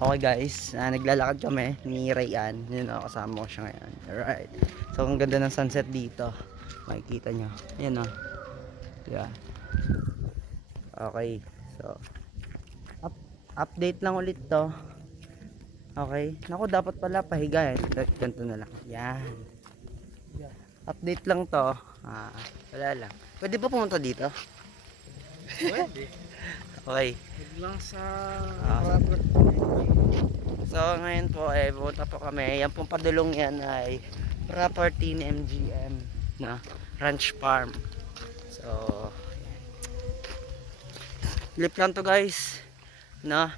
Okay guys, naglalakad kami ni Rayan. Yun o, kasama ko siya ngayon. Alright. So ang ganda ng sunset dito. Makikita nyo. Yan o. Yeah. Okay. So update lang ulit to. Okay. Naku, dapat pala pahiga eh. Ganito na lang. Yan. Update lang to. Wala lang. Pwede ba pumunta dito? Pwede. Okay. Lang sa Robert. So ngayon po pupunta po kami. Yan pong padulong yan ay property ni MGM na ranch farm. So flip lang to guys, no?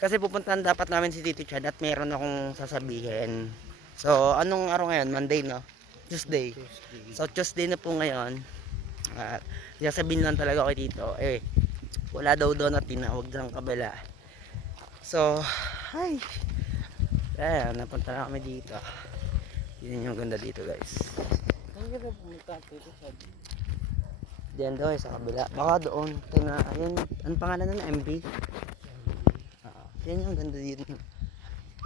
Kasi pupuntahan dapat namin si Tito Chad at meron akong sasabihin. So anong araw ngayon? Monday, no? Tuesday. So Tuesday na po ngayon. At sasabihin lang talaga kay Tito, wala daw doon at tinawag ng kabila. So ay, napunta na kami dito. Yun yung ganda dito guys. Ang ganda pumunta Tito Chad. Diyan daw sa kabila. Baka doon. Yun, ang pangalan na MB? Yan yung ganda dito.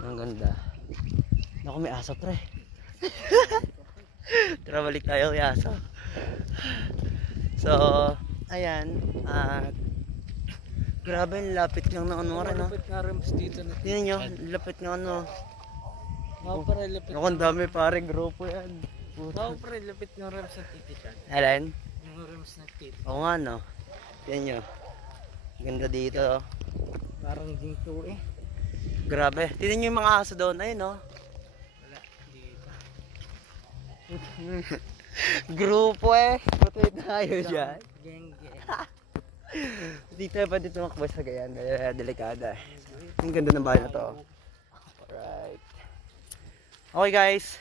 Ang ganda. Naku, may aso pre. Tara, balik tayo may aso. So ayan. Grabe, lapit lang ng ano rin, no? Lapit nga rin dito na. Tingnan nyo, lapit ng ano. Pare, lapit. Naku, ang dami pare, grupo yan. Pare, lapit nga rin sa Tito Chad. Alan? Yung rims na Tito. Oo nga, no? Tingnan nyo. Ganda dito, oh. Parang ginto eh. Grabe. Tingnan nyo yung mga aso doon. Ayun, no? Wala, dito. Grupo eh. Putay tayo dyan. Geng. Dito pa dito makabay sa gayan. Delikada. Ang ganda ng bahay na to. Alright. Okay guys.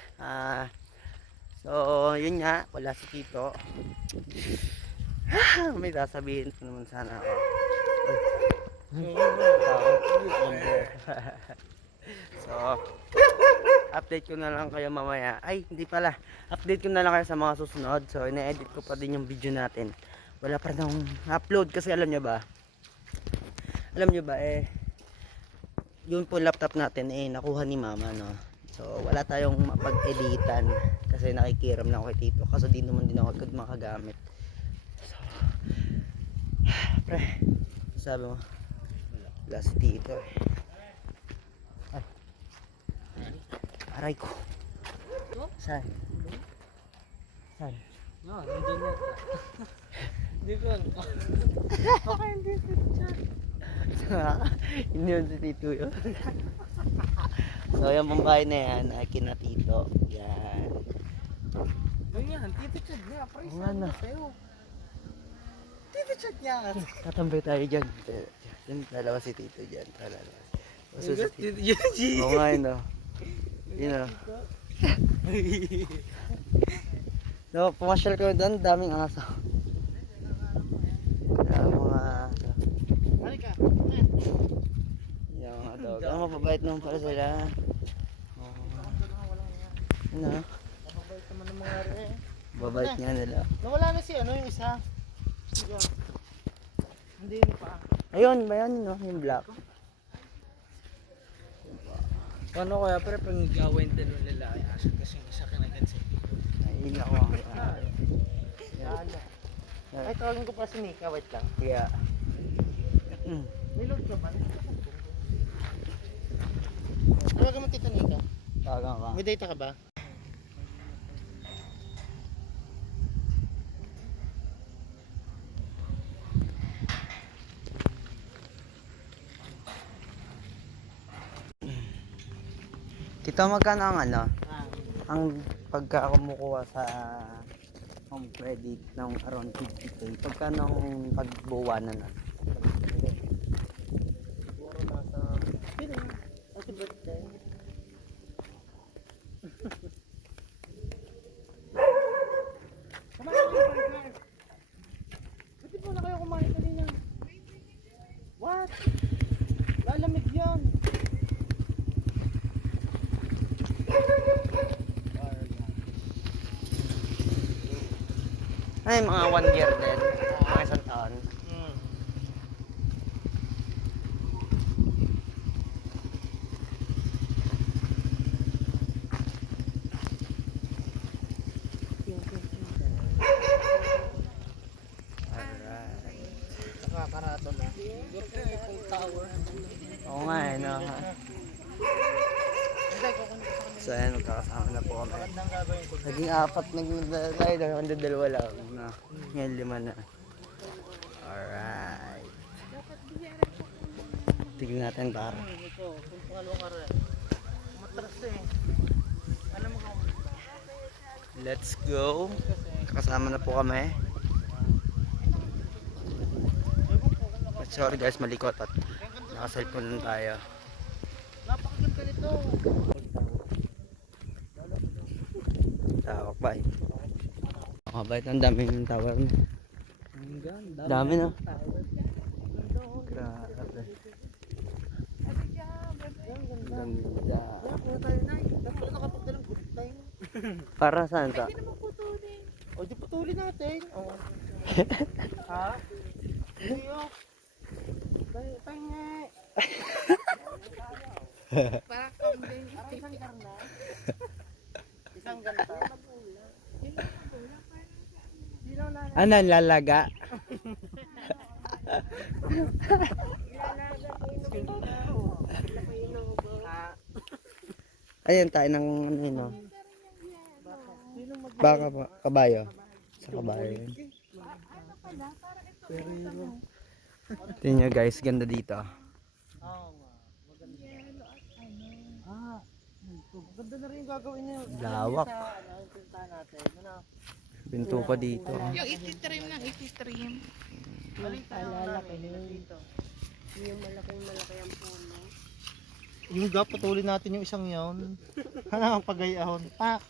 So yun nga. Wala si Tito. May sasabihin naman sana ako. So update ko na lang kayo mamaya. Ay, hindi pala. Update ko na lang kayo sa mga susunod. So ina-edit ko pa din yung video natin. Wala pa nang upload kasi alam nyo ba? Yun po laptop natin nakuha ni mama, no. So wala tayong mapag-editan kasi nakikiram na ako kay Tito. Kaso di naman din ako makagamit. So pre, sabi mo wala si Tito Ay, aray ko. Saan? No, nandun na. Hindi ko. Okay, hindi Tito Chad. Hindi yun si Tito yun. So yung pambahay na yan ay kina Tito. Yan. Yun yan, Tito Chad nga. Pare, Oo saan nga, na kayo? Tito Chad nga. Tatambay tayo dyan. Yan, lalabas si Tito dyan. Lalabas. Tito Chad. Oo nga yun, no. Yun, no. No, pumasyal ko doon, daming aso. Halika. Yung mga dog. Mababait naman pala sila. Ano? Mababait naman ng mga ari eh. Babait nga nila. Nawala na si yung isa. Hindi mo pa. Ayun, ba yan, no? Yung black. Paano kaya pero pag nag-awin din ng lalaki aso kasi yung isa kinagat sa dito. Ay, ako. Ay, tawagin ko pa si Mika, wait lang. Kaya. May load ka ba? Tawagan mo Tita Mika. Tawagan ka. May data ka ba? Tito, magkano ang ano? Ang pagka kumukuha sa home credit ng around 50k, pagkano ang pagbuwanan na? Siguro nasa... Pero, happy birthday. Kumain kayo partner. Buti po na kayo kumain kanina. What? Lalamig yan. Ay, mga 1 year din. Mga isang taon. Oo nga eh, no? So ayan, magkakasama na po kami. Magandang gagawin ko. Naging apat nag-slide, hanggang dalawa lang. No? Ngayon 5 na. Alright. Tignan natin para. Ito, kung pangalawang araw. Matras eh. Alam mo kung Let's go. Kakasama na po kami. Sorry guys, malikot at naka-cellphone lang tayo. napakaganda nito. Tawak ba? Makabait ang dami yung tower niya. Dami no? Grabe. Ganda. Kaya tayo na. Dapat na nakapagdalang good time. Para saan to? O di putulin natin. Oh. Ha? Hindi oh. Tayo Parang kambing. isang garna. Isang ganta. Ano, lalaga? Ayan tayo ng ano yun, no? Baka ba? Kabayo? Sa kabayo yun. Tingnan nyo guys, ganda dito. Oo nga. Maganda. Ah. Maganda na rin yung gagawin niyo. Lawak. Sa ano, yung pinta natin. Ano? Pinto ko dito. Yung ititrim ng ititrim. Balik tayo lalaki dito. Yung malaki ang puno. Yung putulin natin yung isang yun. Ano ang pagayahon? Pak!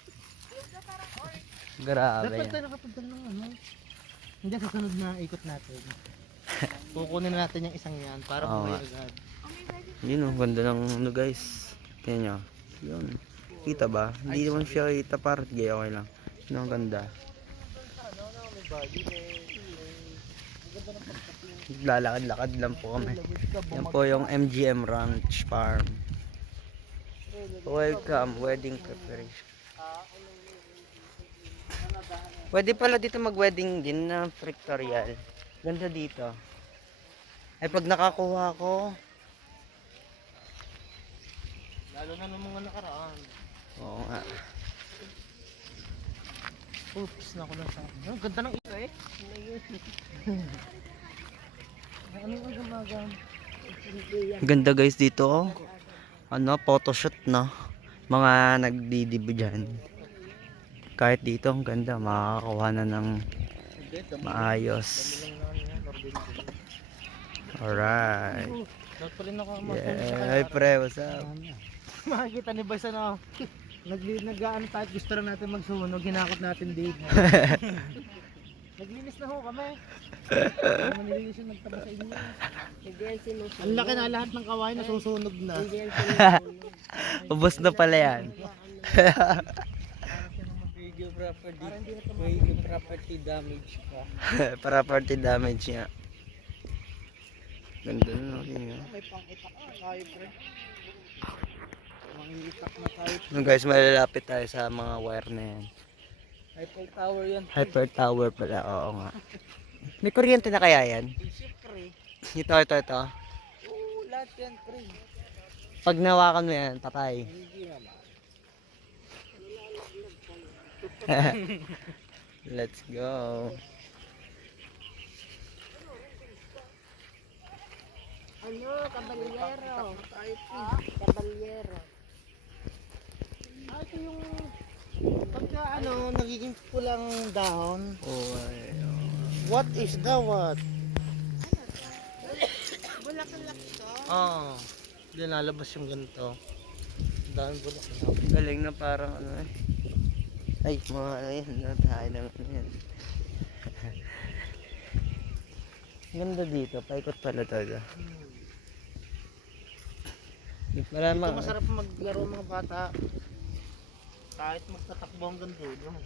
Grabe Dapat yan. tayo nakapagdala ng ano. Hindi sa sunod na ikot natin. Kukunin natin yung isang yan para Oo buhay nga. agad. Yun oh, ganda ng ano guys. Tingnan nyo. Yun. Kita ba? Hindi naman siya kita para gaya okay lang. Yun ang ganda. Ano, may body, Lalakad-lakad lang po kami. Yan po yung MGM Ranch Farm. Welcome, wedding preparation. Pwede pala dito mag-wedding din na pictorial. Ganda dito. Ay pag nakakuha ko, Lalo na ng mga nakaraan. oo nga. Oops, naku lang sa akin. Ang ganda ng ito eh. Ano ang gumagam? Ganda guys dito oh. Ano, photoshoot no. Mga nagdidibo dyan. Kahit dito ang ganda, makakakuha na ng maayos. Alright. Dapat pa rin ako Yeah, hi pre, what's up? Makikita ni Boys ano. Nag-ano tayo, gusto lang natin magsunog, hinakot natin dito. Naglinis na ho kami. Manilinis yung nagtaba sa inyo. Ang laki na lahat ng kawain na susunog na. Ubos na pala yan. May property damage pa. Property damage nga. Ganda na yun. May pang-itak na tayo pre. Pang-itak na tayo. No, guys, malalapit tayo sa mga wire na yan. Eiffel Tower yan. Hyper tower pala, oo nga. May kuryente na kaya yan? Siyempre. Ito. Oo, lahat yan pre. Pag nawakan mo yan, patay. Hindi naman. Let's go. Ano, kabalyero. Kabalyero. Ah, ito yung pagka ano, nagiging pulang dahon. Oh, What is the what? Bulaklak to. Ah, lalabas yung ganito. Dahon bulaklak. galing na parang ano eh. Ay, mga ano yan, tayo ng ano yan. Ganda dito, paikot pala talaga. Wala Ito mga, masarap maglaro mga bata. Kahit magtatakbo hanggang dulo.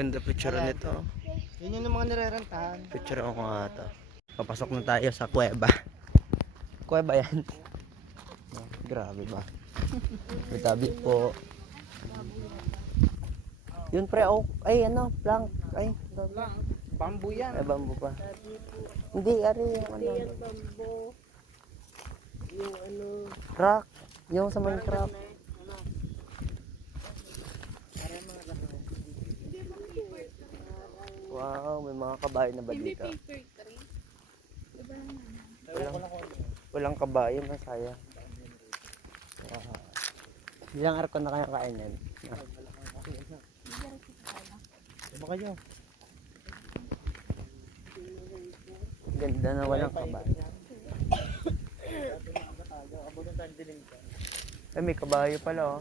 ganda picture nito. Yun Yan yung mga nirerentahan. Picture ko nga ito. Papasok na tayo sa kuweba. Kuweba yan. Oh, grabe ba? May tabi po. Yun pre, oh, ay ano, plank. Ay, Bamboo yan. ay bamboo pa. Hindi, ari yung ano. Yan bambo. Yung ano. Crack. Yung sa mga crack. Wow, may mga kabayo na ba dito? Paper tree. Walang kabayo, masaya. Wow. Ilang arko na kaya kainin? Diba kayo? Ganda na walang kabayo. Ay, may kabayo pala oh.